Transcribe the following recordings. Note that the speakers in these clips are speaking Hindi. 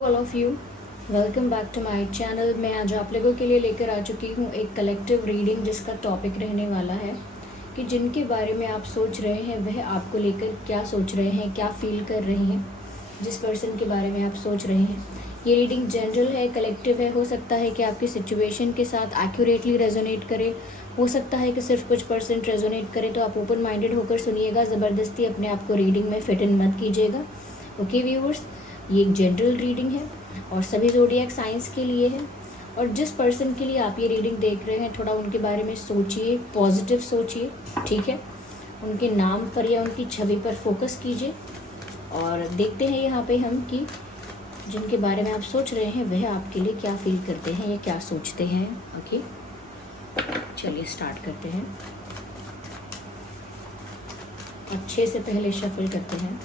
All of you, welcome back to my channel. मैं आज आप लोगों के लिए लेकर आ चुकी हूँ एक कलेक्टिव रीडिंग जिसका टॉपिक रहने वाला है कि जिनके बारे में आप सोच रहे हैं वह आपको लेकर क्या सोच रहे हैं, क्या फील कर रहे हैं। जिस पर्सन के बारे में आप सोच रहे हैं, ये रीडिंग जनरल है, कलेक्टिव है। हो सकता है कि आपकी सिचुएशन के साथ एक्यूरेटली रेजोनेट करे, हो सकता है कि सिर्फ कुछ परसेंट रेजोनेट करे। तो आप ओपन माइंडेड होकर सुनिएगा, ज़बरदस्ती अपने आप को रीडिंग में फिट इन मत कीजिएगा। ओके व्यूअर्स, ये एक जनरल रीडिंग है और सभी ज़ोडिएक साइंस के लिए है। और जिस पर्सन के लिए आप ये रीडिंग देख रहे हैं, थोड़ा उनके बारे में सोचिए, पॉजिटिव सोचिए, ठीक है। उनके नाम पर या उनकी छवि पर फोकस कीजिए और देखते हैं यहाँ पे हम कि जिनके बारे में आप सोच रहे हैं वह आपके लिए क्या फील करते हैं या क्या सोचते हैं। ओके, चलिए स्टार्ट करते हैं। अच्छे से पहले शफल करते हैं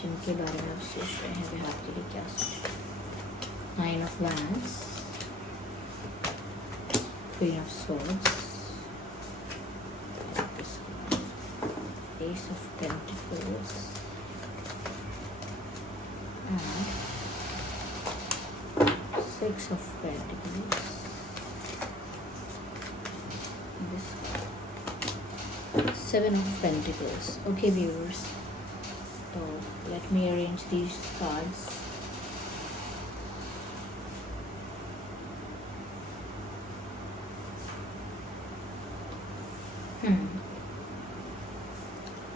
जिनके बारे में आप सोच रहे हैं वह आपके लिए क्या सोच रहे हैं। Nine of wands, queen of swords, S of pentacles and six of pentacles, seven of pentacles. Okay viewers, so let me arrange these cards.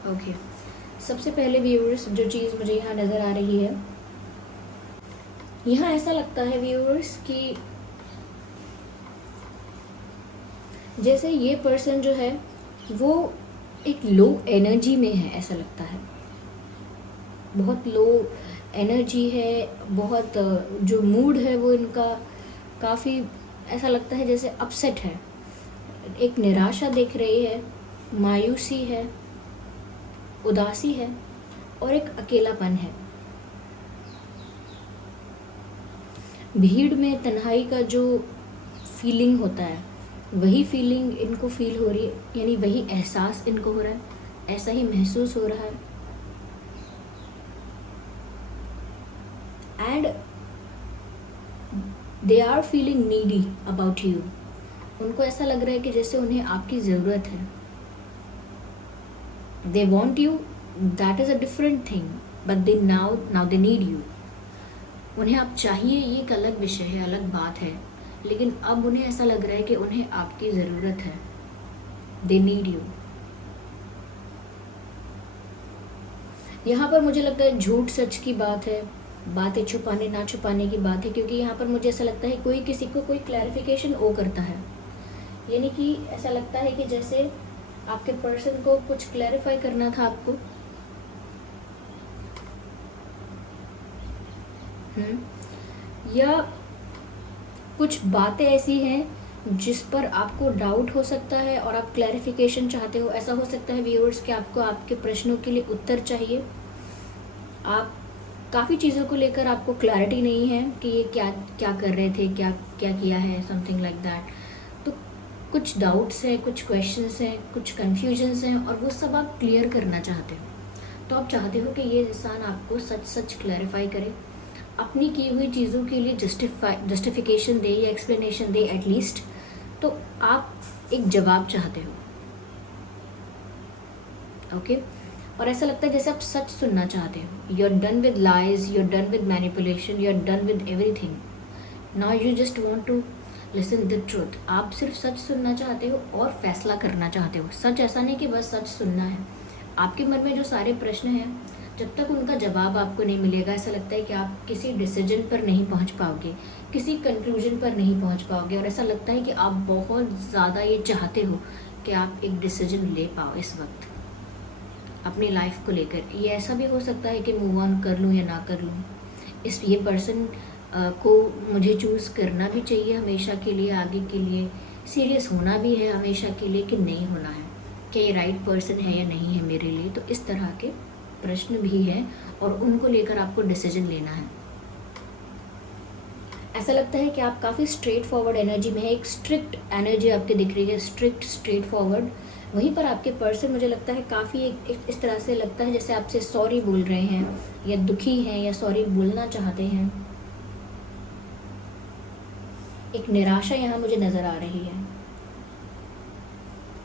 Okay, सबसे पहले व्यूअर्स जो चीज़ मुझे यहाँ नज़र आ रही है, यहाँ ऐसा लगता है व्यूअर्स कि जैसे ये पर्सन जो है वो एक लो एनर्जी में है, ऐसा लगता है। बहुत लो एनर्जी है, बहुत जो मूड है वो इनका काफ़ी ऐसा लगता है जैसे अपसेट है। एक निराशा दिख रही है, मायूसी है, उदासी है और एक अकेलापन है। भीड़ में तन्हाई का जो फीलिंग होता है वही फीलिंग इनको फील हो रही है, यानी वही एहसास इनको हो रहा है, ऐसा ही महसूस हो रहा है। And they are feeling needy about you. उनको ऐसा लग रहा है कि जैसे उन्हें आपकी ज़रूरत है। They want you, that is a different thing, but they now they need you. उन्हें आप चाहिए, ये एक अलग विषय है, अलग बात है, लेकिन अब उन्हें ऐसा लग रहा है कि उन्हें आपकी ज़रूरत है। They need you. यहाँ पर मुझे लगता है झूठ सच की बात है, बातें छुपाने ना छुपाने की बात है, क्योंकि यहाँ पर मुझे ऐसा लगता है कोई किसी को कोई क्लैरिफिकेशन ओ करता है। यानी कि ऐसा लगता है कि जैसे आपके पर्सन को कुछ क्लैरिफाई करना था आपको। या कुछ बातें ऐसी हैं जिस पर आपको डाउट हो सकता है और आप क्लैरिफिकेशन चाहते हो। ऐसा हो सकता है व्यूअर्स कि आपको आपके प्रश्नों के लिए उत्तर चाहिए। आप काफ़ी चीज़ों को लेकर आपको क्लैरिटी नहीं है कि ये क्या क्या कर रहे थे, क्या क्या किया है, समथिंग लाइक दैट। तो कुछ डाउट्स हैं, कुछ क्वेश्चंस हैं, कुछ कन्फ्यूजन्स हैं और वो सब आप क्लियर करना चाहते हो। तो आप चाहते हो कि ये इंसान आपको सच सच क्लैरिफाई करे, अपनी की हुई चीज़ों के लिए जस्टिफिकेशन दे या एक्सप्लेनेशन दे एटलीस्ट। तो आप एक जवाब चाहते हो। ओके, और ऐसा लगता है जैसे आप सच सुनना चाहते हो। You are done with lies, you are done with manipulation, you are done with everything. Now you just want to listen the truth. आप सिर्फ सच सुनना चाहते हो और फैसला करना चाहते हो। सच ऐसा नहीं कि बस सच सुनना है। आपके मन में जो सारे प्रश्न हैं, जब तक उनका जवाब आपको नहीं मिलेगा, ऐसा लगता है कि आप किसी डिसीजन पर नहीं पहुंच पाओगे, किसी कंक्लूजन पर नहीं पहुंच पाओगे। और ऐसा लगता है कि आप बहुत ज़्यादा ये चाहते हो कि आप एक डिसीजन ले पाओ इस वक्त अपनी लाइफ को लेकर। ये ऐसा भी हो सकता है कि मूव ऑन कर लूँ या ना कर लूँ। ये पर्सन को मुझे चूज़ करना भी चाहिए हमेशा के लिए, आगे के लिए सीरियस होना भी है हमेशा के लिए, कि नहीं होना है, कि ये राइट पर्सन है या नहीं है मेरे लिए। तो इस तरह के प्रश्न भी हैं और उनको लेकर आपको डिसीजन लेना है। ऐसा लगता है कि आप काफ़ी स्ट्रेट फॉरवर्ड एनर्जी में है। एक स्ट्रिक्ट एनर्जी आपकी दिख रही है, स्ट्रिक्ट, स्ट्रेट फॉरवर्ड वहीं पर आपके पर्सन मुझे लगता है काफ़ी इस तरह से लगता है जैसे आपसे सॉरी बोल रहे हैं या दुखी हैं या सॉरी बोलना चाहते हैं। एक निराशा यहाँ मुझे नज़र आ रही है।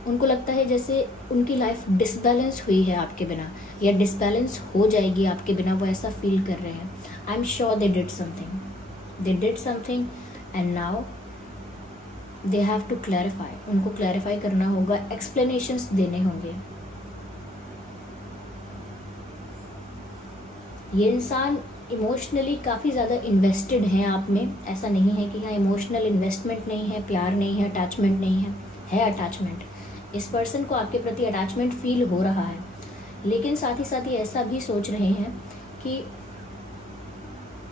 उनको लगता है जैसे उनकी लाइफ डिसबैलेंस हुई है आपके बिना, या डिसबैलेंस हो जाएगी आपके बिना, वो ऐसा फील कर रहे हैं। I am sure they did something and now they have to clarify. उनको क्लैरिफाई करना होगा, एक्सप्लेनेशंस देने होंगे। ये इंसान इमोशनली काफ़ी ज़्यादा इन्वेस्टेड हैं आप में। ऐसा नहीं है कि हाँ इमोशनल इन्वेस्टमेंट नहीं है, प्यार नहीं है, अटैचमेंट नहीं है अटैचमेंट। इस पर्सन को आपके प्रति अटैचमेंट फील हो रहा है, लेकिन साथ ही ऐसा भी सोच रहे हैं कि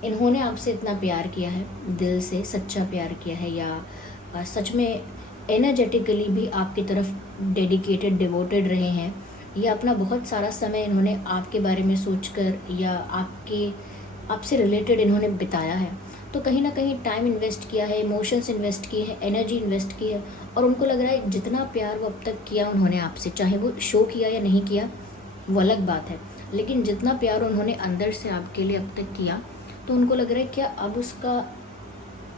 इन्होंने आपसे इतना प्यार किया है, दिल से सच्चा प्यार किया है, या सच में एनर्जेटिकली भी आपकी तरफ डेडिकेटेड डिवोटेड रहे हैं, या अपना बहुत सारा समय इन्होंने आपके बारे में सोचकर या आपसे रिलेटेड इन्होंने बिताया है। तो कहीं ना कहीं टाइम इन्वेस्ट किया है, इमोशंस इन्वेस्ट किए हैं, एनर्जी इन्वेस्ट की है, और उनको लग रहा है जितना प्यार वो अब तक किया उन्होंने आपसे, चाहे वो शो किया या नहीं किया वो अलग बात है, लेकिन जितना प्यार उन्होंने अंदर से आपके लिए अब तक किया, तो उनको लग रहा है क्या अब उसका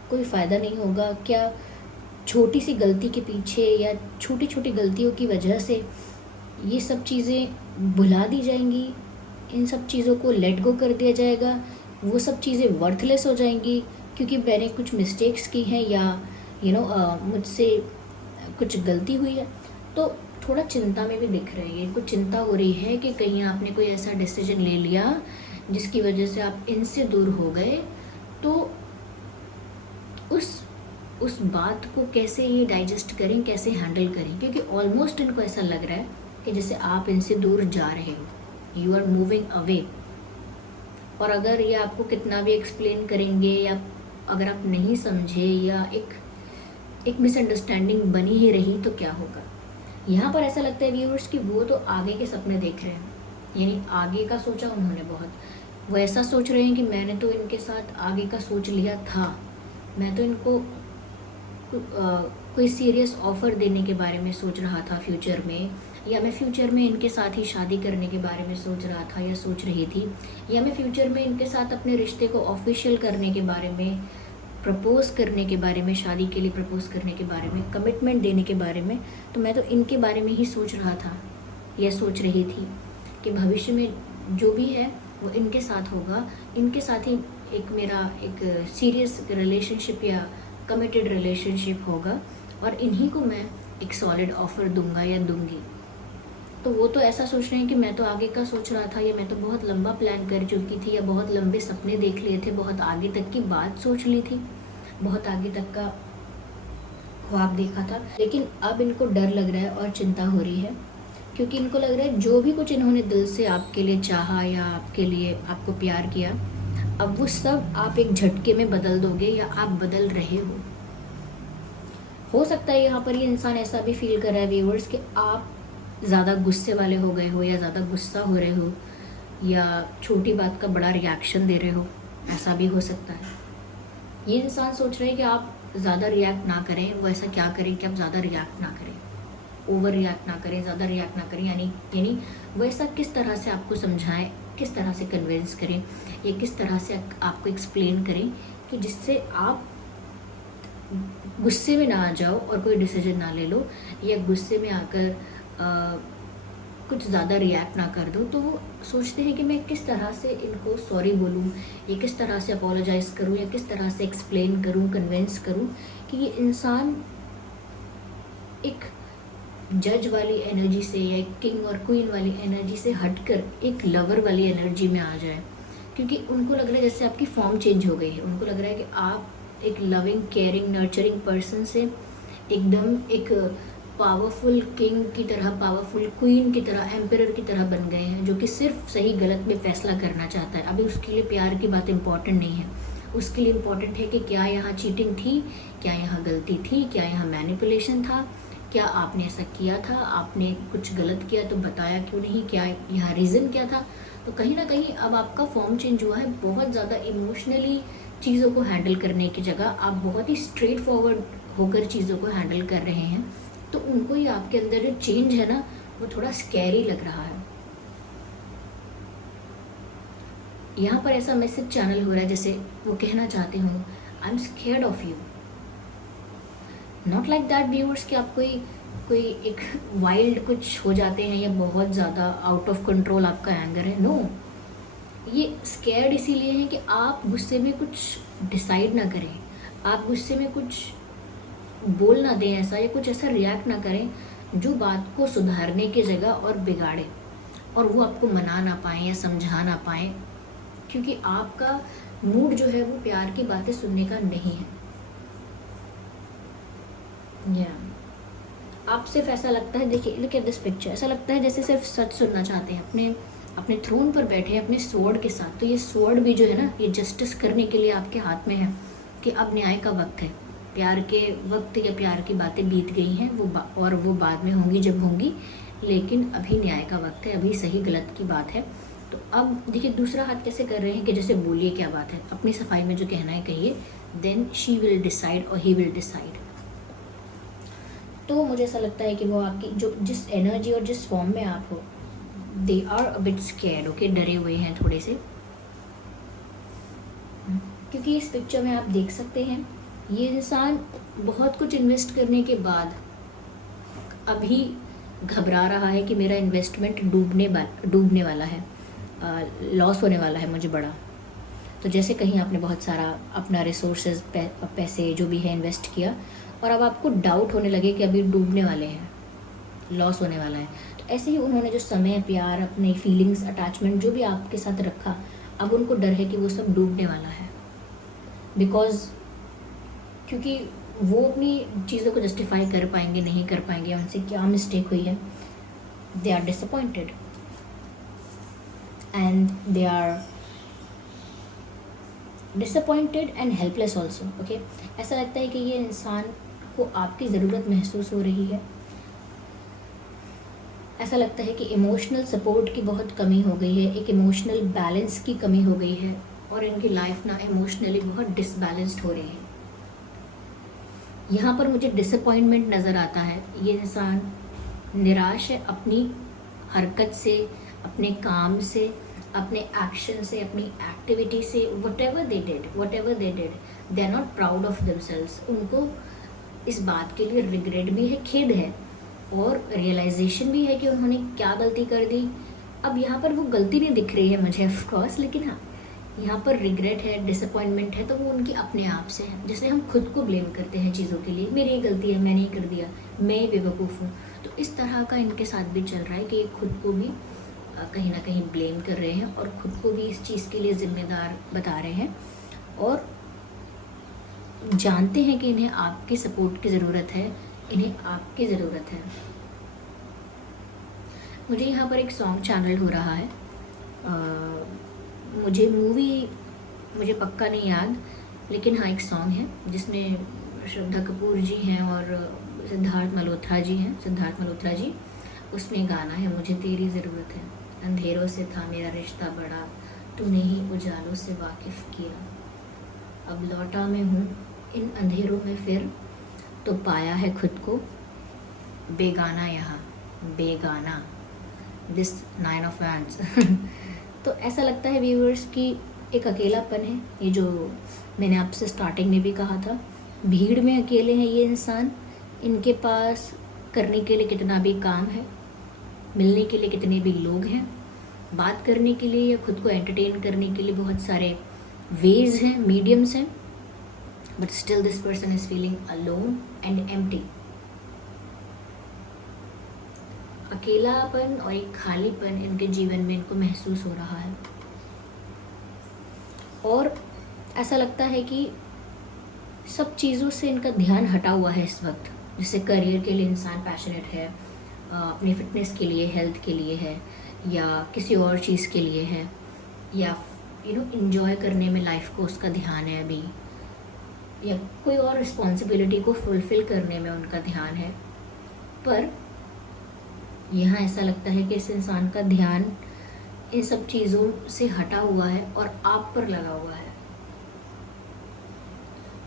कोई फ़ायदा नहीं होगा, क्या छोटी सी गलती के पीछे या छोटी छोटी गलतियों की वजह से ये सब चीज़ें भुला दी जाएंगी, इन सब चीज़ों को लेट गो कर दिया जाएगा, वो सब चीज़ें वर्थलेस हो जाएंगी क्योंकि मैंने कुछ मिस्टेक्स की हैं या मुझसे कुछ गलती हुई है। तो थोड़ा चिंता में भी दिख रही है, कुछ चिंता हो रही है कि कहीं आपने कोई ऐसा डिसीजन ले लिया जिसकी वजह से आप इनसे दूर हो गए। तो उस बात को कैसे ये डाइजेस्ट करें, कैसे हैंडल करें, क्योंकि ऑलमोस्ट इनको ऐसा लग रहा है कि जैसे आप इनसे दूर जा रहे हो, यू आर मूविंग अवे। और अगर ये आपको कितना भी एक्सप्लेन करेंगे या अगर आप नहीं समझे या एक मिसअंडरस्टैंडिंग बनी ही रही तो क्या होगा। यहाँ पर ऐसा लगता है व्यूअर्स कि वो तो आगे के सपने देख रहे हैं, यानी आगे का सोचा उन्होंने बहुत। वो ऐसा सोच रहे हैं कि मैंने तो इनके साथ आगे का सोच लिया था, मैं तो इनको कोई सीरियस ऑफ़र देने के बारे में सोच रहा था फ्यूचर में, या मैं फ्यूचर में इनके साथ ही शादी करने के बारे में सोच रहा था या सोच रही थी, या मैं फ्यूचर में इनके साथ अपने रिश्ते को ऑफिशियल करने के बारे में, प्रपोज़ करने के बारे में, शादी के लिए प्रपोज़ करने के बारे में, कमिटमेंट देने के बारे में, तो मैं तो इनके बारे में ही सोच रहा था या सोच रही थी कि भविष्य में जो भी है वो इनके साथ होगा, इनके साथ ही मेरा एक सीरियस रिलेशनशिप या कमिटेड रिलेशनशिप होगा, और इन्हीं को मैं एक सॉलिड ऑफ़र दूंगा या दूंगी। तो वो तो ऐसा सोच रहे हैं कि मैं तो आगे का सोच रहा था, या मैं तो बहुत लंबा प्लान कर चुकी थी, या बहुत लंबे सपने देख लिए थे, बहुत आगे तक की बात सोच ली थी, बहुत आगे तक का ख्वाब देखा था। लेकिन अब इनको डर लग रहा है और चिंता हो रही है, क्योंकि इनको लग रहा है जो भी कुछ इन्होंने दिल से आपके लिए चाहा या आपके लिए आपको प्यार किया, अब वो सब आप एक झटके में बदल दोगे या आप बदल रहे हो सकता है यहाँ पर ये इंसान ऐसा भी फील कर रहा है व्यूअर्स कि आप ज़्यादा गुस्से वाले हो गए हो, या ज़्यादा गुस्सा हो रहे हो, या छोटी बात का बड़ा रिएक्शन दे रहे हो, ऐसा भी हो सकता है। ये इंसान सोच रहे हैं कि आप ज़्यादा रिएक्ट ना करें। वो ऐसा क्या करें कि आप ज़्यादा रिएक्ट ना करें, ओवर रिएक्ट ना करें, ज़्यादा रिएक्ट ना करें, यानी वो ऐसा किस तरह से आपको समझाएं, किस तरह से कन्विंस करें, या किस तरह से आपको एक्सप्लेन करें कि जिससे आप गुस्से में ना आ जाओ और कोई डिसीजन ना ले लो, या गुस्से में आकर कुछ ज़्यादा रिएक्ट ना कर दो। तो वो सोचते हैं कि मैं किस तरह से इनको सॉरी बोलूँ, या किस तरह से अपोलोजाइज़ करूँ, या किस तरह से एक्सप्लेन करूँ, कन्विंस करूँ कि ये इंसान एक जज वाली एनर्जी से या एक किंग और क्वीन वाली एनर्जी से हटकर एक लवर वाली एनर्जी में आ जाए। क्योंकि उनको लग रहा है जैसे आपकी फॉर्म चेंज हो गई है, उनको लग रहा है कि आप एक लविंग, केयरिंग, नर्चरिंग पर्सन से एकदम एक पावरफुल किंग की तरह, पावरफुल क्वीन की तरह, एम्परर की तरह बन गए हैं, जो कि सिर्फ सही गलत में फैसला करना चाहता है। अभी उसके लिए प्यार की बात इम्पॉर्टेंट नहीं है, उसके लिए इम्पॉर्टेंट है कि क्या यहाँ चीटिंग थी, क्या यहाँ गलती थी, क्या यहाँ मैनिपुलेशन था, क्या आपने ऐसा किया था, आपने कुछ गलत किया तो बताया क्यों नहीं, क्या यहाँ रीज़न क्या था। तो कहीं ना कहीं अब आपका फॉर्म चेंज हुआ है। बहुत ज़्यादा इमोशनली चीज़ों को हैंडल करने की जगह आप बहुत ही स्ट्रेट फॉरवर्ड होकर चीज़ों को हैंडल कर रहे हैं। तो उनको ही आपके अंदर जो चेंज है ना वो थोड़ा स्कैरी लग रहा है। यहाँ पर ऐसा मैसेज चैनल हो रहा है जैसे वो कहना चाहते हो I am scared of you. Not like that viewers कि आप कोई एक वाइल्ड कुछ हो जाते हैं या बहुत ज़्यादा आउट ऑफ कंट्रोल आपका एंगर है। नो, ये स्केयर्ड इसीलिए है कि आप गुस्से में कुछ डिसाइड ना करें, आप गुस्से में कुछ बोल ना दें ऐसा, या कुछ ऐसा रिएक्ट ना करें जो बात को सुधारने की जगह और बिगाड़े, और वो आपको मना ना पाएँ या समझा ना पाएँ, क्योंकि आपका मूड जो है वो प्यार की बातें सुनने का नहीं है। आप सिर्फ ऐसा लगता है, देखिए लुक एट दिस पिक्चर, ऐसा लगता है जैसे सिर्फ सच सुनना चाहते हैं, अपने थ्रोन पर बैठे हैं अपने स्वॉर्ड के साथ। तो ये स्वॉर्ड भी जो है ना, ये जस्टिस करने के लिए आपके हाथ में है कि अब न्याय का वक्त है। प्यार के वक्त या प्यार की बातें बीत गई हैं, और वो बाद में होंगी जब होंगी, लेकिन अभी न्याय का वक्त है, अभी सही गलत की बात है। तो अब देखिए दूसरा हाथ कैसे कर रहे हैं कि जैसे बोलिए क्या बात है, अपनी सफाई में जो कहना है कहिए, देन शी विल डिसाइड और ही विल डिसाइड। तो मुझे ऐसा लगता है कि वो आपकी जो जिस एनर्जी और जिस फॉर्म में आप हो, they are a bit scared, okay, डरे हुए हैं थोड़े से। क्योंकि इस पिक्चर में आप देख सकते हैं ये इंसान बहुत कुछ इन्वेस्ट करने के बाद अभी घबरा रहा है कि मेरा इन्वेस्टमेंट डूबने वाला है, लॉस होने वाला है मुझे बड़ा। तो जैसे कहीं आपने बहुत सारा अपना रिसोर्सेज पैसे जो भी है इन्वेस्ट किया, और अब आपको डाउट होने लगे कि अभी डूबने वाले हैं, लॉस होने वाला है। तो ऐसे ही उन्होंने जो समय, प्यार, अपने फीलिंग्स, अटैचमेंट जो भी आपके साथ रखा, अब उनको डर है कि वो सब डूबने वाला है। क्योंकि वो अपनी चीज़ों को जस्टिफाई कर पाएंगे, नहीं कर पाएंगे, उनसे क्या मिस्टेक हुई है। They are disappointed and they are disappointed and helpless also, okay. ऐसा लगता है कि ये इंसान को आपकी ज़रूरत महसूस हो रही है। ऐसा लगता है कि इमोशनल सपोर्ट की बहुत कमी हो गई है, एक इमोशनल बैलेंस की कमी हो गई है, और इनकी लाइफ ना इमोशनली बहुत डिसबैलेंस्ड हो रही है। यहाँ पर मुझे डिसअपॉइंटमेंट नज़र आता है। ये इंसान निराश है अपनी हरकत से, अपने काम से, अपने एक्शन से, अपनी एक्टिविटी से। whatever they did, they are not proud of themselves। उनको इस बात के लिए रिग्रेट भी है, खेद है, और रियलाइजेशन भी है कि उन्होंने क्या गलती कर दी। अब यहाँ पर वो गलती नहीं दिख रही है मुझे ऑफ कोर्स, लेकिन हाँ यहाँ पर रिग्रेट है, डिसअपॉइंटमेंट है, तो वो उनकी अपने आप से है। जैसे हम खुद को ब्लेम करते हैं चीज़ों के लिए, मेरी गलती है, मैंने ही कर दिया, मैं बेवकूफ़ हूँ। तो इस तरह का इनके साथ भी चल रहा है कि खुद को भी कहीं ना कहीं ब्लेम कर रहे हैं, और खुद को भी इस चीज़ के लिए ज़िम्मेदार बता रहे हैं, और जानते हैं कि इन्हें आपकी सपोर्ट की ज़रूरत है, इन्हें आपकी ज़रूरत है। मुझे यहाँ पर एक सॉन्ग चैनल हो रहा है, मुझे पक्का नहीं याद, लेकिन हाँ एक सॉन्ग है जिसमें श्रद्धा कपूर जी हैं और सिद्धार्थ मल्होत्रा जी। उसमें गाना है मुझे तेरी ज़रूरत है, अंधेरों से था मेरा रिश्ता बड़ा, तूने ही उजालों से वाकिफ़ किया, अब लौटा मैं हूँ इन अंधेरों में फिर, तो पाया है खुद को बेगाना यहाँ बेगाना, दिस 9 of Wands। तो ऐसा लगता है व्यूअर्स कि एक अकेलापन है, ये जो मैंने आपसे स्टार्टिंग में भी कहा था, भीड़ में अकेले हैं ये इंसान। इनके पास करने के लिए कितना भी काम है, मिलने के लिए कितने भी लोग हैं, बात करने के लिए या खुद को एंटरटेन करने के लिए बहुत सारे वेज हैं, मीडियम्स हैं, but still this person is feeling alone and empty. अकेलापन और एक खालीपन इनके जीवन में इनको महसूस हो रहा है, और ऐसा लगता है कि सब चीज़ों से इनका ध्यान हटा हुआ है इस वक्त। जैसे करियर के लिए इंसान पैशनेट है, अपनी फिटनेस के लिए, हेल्थ के लिए है, या किसी और चीज़ के लिए है, या एंजॉय करने में लाइफ को उसका ध्यान है अभी, या कोई और रिस्पॉन्सिबिलिटी को फुलफ़िल करने में उनका ध्यान है। पर यहाँ ऐसा लगता है कि इस इंसान का ध्यान इन सब चीज़ों से हटा हुआ है और आप पर लगा हुआ है।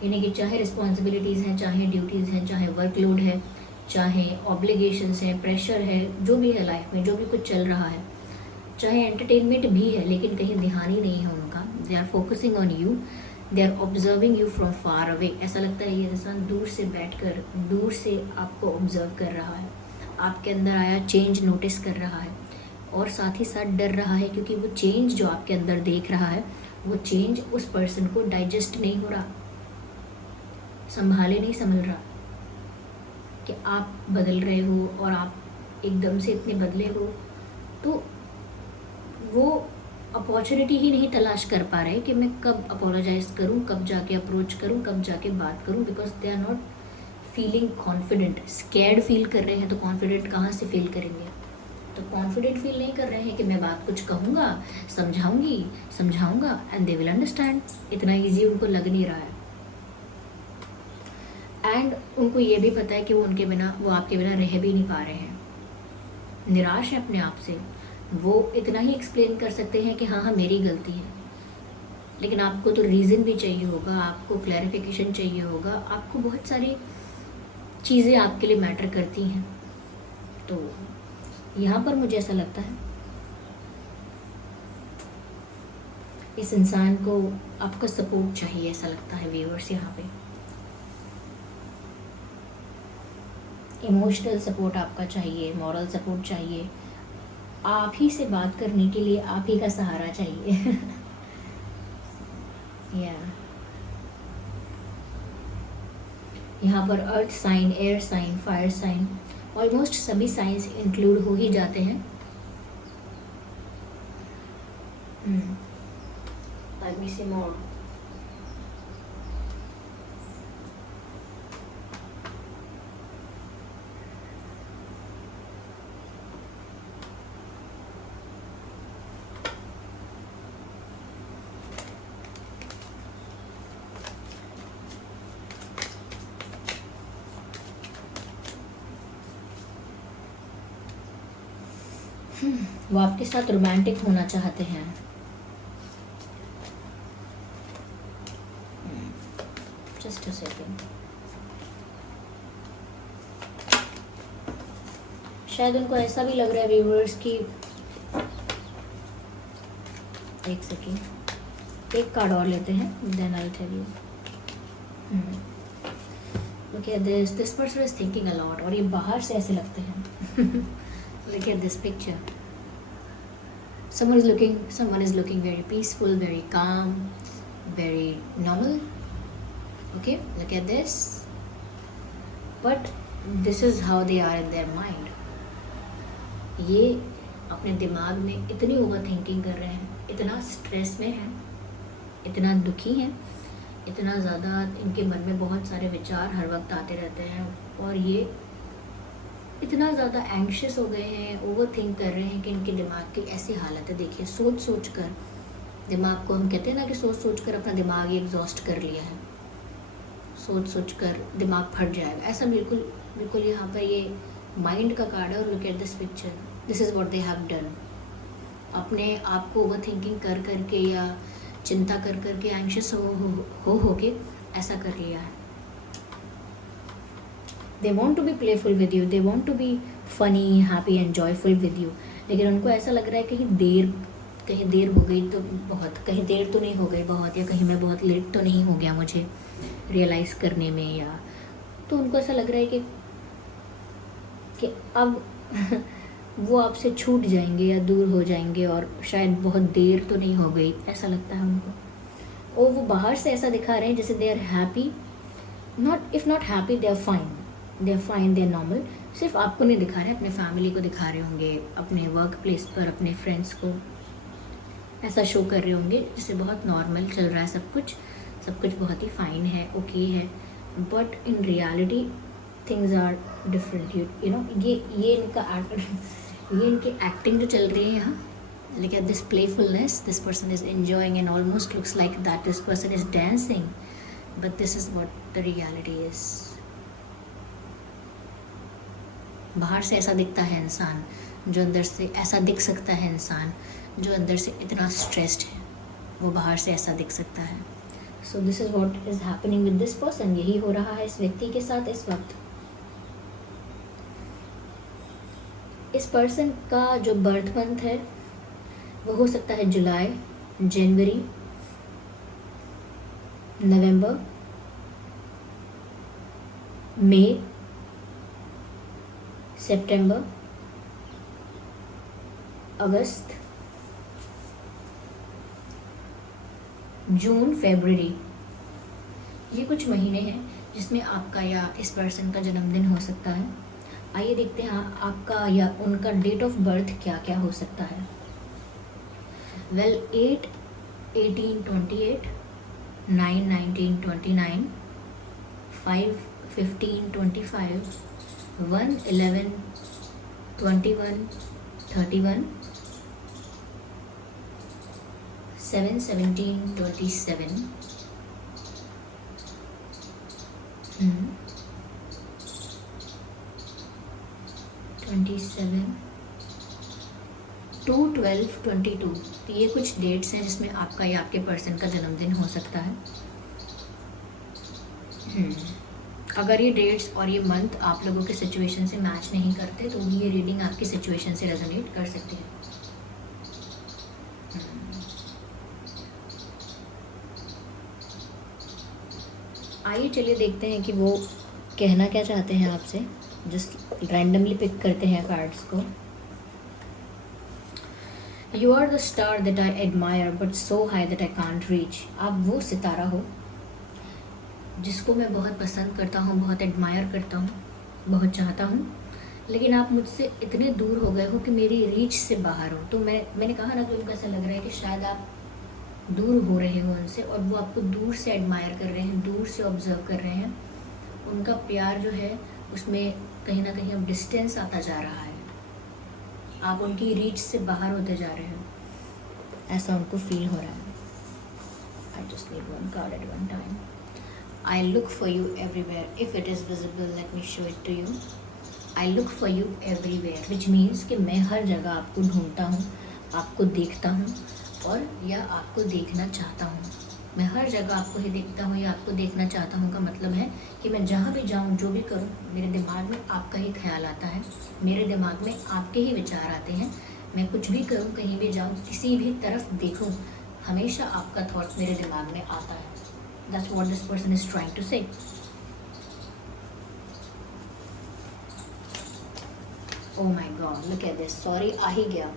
यानी कि चाहे रिस्पॉन्सिबिलिटीज़ हैं, चाहे ड्यूटीज़ हैं, चाहे वर्कलोड है, चाहे ऑब्लिगेशंस हैं, प्रेशर है, जो भी है लाइफ में, जो भी कुछ चल रहा है, चाहे एंटरटेनमेंट भी है, लेकिन कहीं ध्यान ही नहीं है उनका। They are focusing on you, they are observing you from far away. ऐसा लगता है ये इंसान दूर से बैठकर दूर से आपको ऑब्जर्व कर रहा है, आपके अंदर आया चेंज नोटिस कर रहा है, और साथ ही साथ डर रहा है, क्योंकि वो चेंज जो आपके अंदर देख रहा है, वो चेंज उस पर्सन को डाइजेस्ट नहीं हो रहा, संभाले नहीं संभल रहा कि आप बदल रहे हो और आप एकदम से इतने बदले हो। तो वो अपॉर्चुनिटी ही नहीं तलाश कर पा रहे कि मैं कब अपोलोजाइज करूं, कब जाके अप्रोच करूं, कब जाके बात करूं, because they are not feeling confident. Scared feel कर रहे हैं तो कॉन्फिडेंट कहाँ से फील करेंगे? तो कॉन्फिडेंट फील नहीं कर रहे हैं कि मैं बात कुछ कहूँगा, समझाऊंगा एंड दे विल अंडरस्टैंड। इतना ईजी उनको लग नहीं रहा है। एंड उनको ये भी पता है कि वो आपके बिना रह भी नहीं पा रहे हैं, निराश है अपने आप से। वो इतना ही एक्सप्लेन कर सकते हैं कि हाँ मेरी गलती है, लेकिन आपको तो रीज़न भी चाहिए होगा, आपको क्लैरिफिकेशन चाहिए होगा, आपको बहुत सारी चीज़ें आपके लिए मैटर करती हैं। तो यहाँ पर मुझे ऐसा लगता है इस इंसान को आपका सपोर्ट चाहिए, ऐसा लगता है व्यूअर्स। यहाँ पे इमोशनल सपोर्ट आपका चाहिए, मॉरल सपोर्ट चाहिए, आप ही से बात करने के लिए आप ही का सहारा चाहिए। या यहाँ पर earth sign, air sign, fire sign, almost सभी साइंस इंक्लूड हो ही जाते हैं। Let me see more. वो आपके साथ रोमांटिक होना चाहते हैं। Just a second. शायद उनको ऐसा भी लग रहा है व्यूअर्स की, एक सेकेंड, एक कार्ड और लेते हैं, then I will tell you. Okay, this person is thinking a lot, और ये बाहर से ऐसे लगते हैं। Look at this picture. Someone is looking very peaceful, very calm, very normal. Okay, look at this. But this is how they are in their mind. ये अपने दिमाग में इतनी ओवर थिंकिंग कर रहे हैं, इतना स्ट्रेस में हैं, इतना दुखी हैं, इतना ज़्यादा इनके मन में बहुत सारे विचार हर वक्त आते रहते हैं, और ये इतना ज़्यादा एंग्शियस हो गए हैं, ओवर थिंक कर रहे हैं कि इनके दिमाग की ऐसी हालत है। देखिए, सोच कर दिमाग को, हम कहते हैं ना कि सोच कर अपना दिमाग ही एग्जॉस्ट कर लिया है, सोच कर दिमाग फट जाएगा, ऐसा बिल्कुल यहाँ पर ये माइंड का कार्ड है। और look at this picture, this is what they have done. अपने आप को ओवर थिंकिंग कर करके या चिंता कर करके एंग्शियस हो के ऐसा कर लिया है। They want to be playful with you, they want to be funny, happy and joyful with you, लेकिन उनको ऐसा लग रहा है कहीं देर हो गई तो बहुत, कहीं देर तो नहीं हो गई बहुत, या कहीं मैं बहुत लेट तो नहीं हो गया मुझे रियलाइज़ करने में, या तो उनको ऐसा लग रहा है कि अब वो आपसे छूट जाएंगे या दूर हो जाएंगे, और शायद बहुत देर तो नहीं हो गई, ऐसा लगता है उनको। और वो बाहर से ऐसा दिखा रहे हैं जैसे they are happy, if not happy they are fine, they are normal. सिर्फ आपको नहीं दिखा रहे, अपने फैमिली को दिखा रहे होंगे, अपने वर्क प्लेस पर अपने फ्रेंड्स को ऐसा शो कर रहे होंगे जैसे बहुत नॉर्मल चल रहा है सब कुछ बहुत ही फाइन है, ओके है। But in reality things are different, you know. ये इनकी एक्टिंग जो चल रही है यहाँ। Look at this playfulness, this person is enjoying and almost looks like that this person is dancing, but this is what the reality is. बाहर से ऐसा दिखता है इंसान, जो अंदर से ऐसा दिख सकता है इंसान जो अंदर से इतना स्ट्रेस्ड है, वो बाहर से ऐसा दिख सकता है। So this is what is happening with this person. यही हो रहा है इस व्यक्ति के साथ इस वक्त। इस पर्सन का जो बर्थ मंथ है वो हो सकता है जुलाई, जनवरी, नवंबर, मई, सितंबर, अगस्त, जून, फरवरी। ये कुछ महीने हैं जिसमें आपका या इस पर्सन का जन्मदिन हो सकता है। आइए देखते हैं आपका या उनका डेट ऑफ बर्थ क्या क्या हो सकता है। वेल 8/18/28, 9/19/29, 5/15/25, 1/11/21/31, 7/17/27, 27, 2/12/22। तो ये कुछ डेट्स हैं जिसमें आपका या आपके पर्सन का जन्मदिन हो सकता है। अगर ये डेट्स और ये मंथ आप लोगों के सिचुएशन से मैच नहीं करते तो ये रीडिंग आपकी सिचुएशन से रेजोनेट कर सकती है। आइए चलिए देखते हैं कि वो कहना क्या चाहते हैं आपसे। जस्ट रैंडमली पिक करते हैं कार्ड्स को। You are the star that I admire but so high that I can't reach. आप वो सितारा हो जिसको मैं बहुत पसंद करता हूँ, बहुत एडमायर करता हूँ, बहुत चाहता हूँ, लेकिन आप मुझसे इतने दूर हो गए हो कि मेरी रीच से बाहर हो। तो मैंने कहा ना कि उनको ऐसा लग रहा है कि शायद आप दूर हो रहे हो उनसे और वो आपको दूर से एडमायर कर रहे हैं, दूर से ऑब्जर्व कर रहे हैं। उनका प्यार जो है उसमें कहीं ना कहीं अब डिस्टेंस आता जा रहा है, आप उनकी रीच से बाहर होते जा रहे हो, ऐसा उनको फील हो रहा है। I just need one card at one time. I look for you everywhere if it is visible let me show it to you. I look for you everywhere which means कि मैं हर जगह आपको ढूंढता हूँ, आपको देखता हूँ और या आपको देखना चाहता हूँ। मैं हर जगह आपको ही देखता हूँ या आपको देखना चाहता हूँ का मतलब है कि मैं जहाँ भी जाऊँ, जो भी करूँ, मेरे दिमाग में आपका ही ख्याल आता है, मेरे दिमाग में आपके ही विचार आते हैं। मैं कुछ भी करूँ, कहीं भी जाऊँ, किसी भी तरफ देखूँ, हमेशा आपका थॉट मेरे दिमाग में आता है। That's what this person is trying to say. Oh my God, look at this. Sorry आ ही गया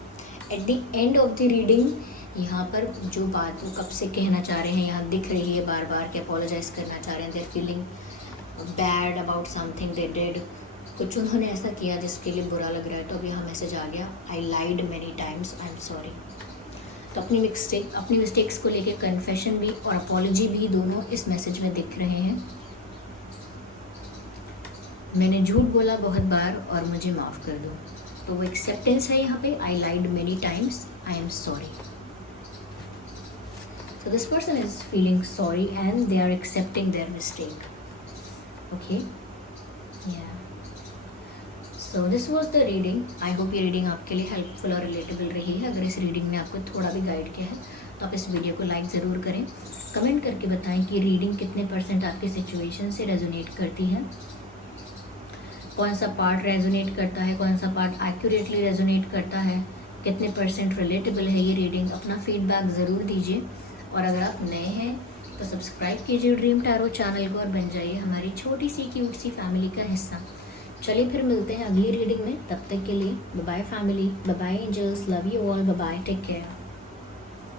at the end of the reading. यहाँ पर जो बात वो कब से कहना चाह रहे हैं यहाँ दिख रही है बार बार कि अपोलोजाइज करना चाह रहे हैं। They are feeling bad about something they did. कुछ उन्होंने ऐसा किया जिसके लिए बुरा लग रहा है। तो अब यहाँ मैसेज आ गया, I lied many times, I am sorry. तो अपनी मिस्टेक्स को लेके कन्फेशन भी और अपोलॉजी भी दोनों इस मैसेज में दिख रहे हैं। मैंने झूठ बोला बहुत बार और मुझे माफ़ कर दो। तो वो एक्सेप्टेंस है यहाँ पे, I lied many times, I am sorry. So this person is feeling sorry and they are accepting their mistake. Okay, yeah. So this was the reading. I hope ये reading आपके लिए helpful और relatable रही है। अगर इस reading ने आपको थोड़ा भी guide किया है तो आप इस वीडियो को like ज़रूर करें। कमेंट करके बताएं कि reading कितने % आपके situation से resonate करती है, कौन सा part resonate करता है, कौन सा part accurately resonate करता है, कितने % relatable है ये reading। अपना feedback ज़रूर दीजिए और अगर आप नए हैं तो सब्सक्राइब कीजिए ड्रीम टैरो चैनल को और बन जाइए हमारी छोटी सी क्यूट सी फैमिली का हिस्सा। चलिए फिर मिलते हैं अगली रीडिंग में, तब तक के लिए bye bye family, bye bye angels, love you all, bye bye, take care.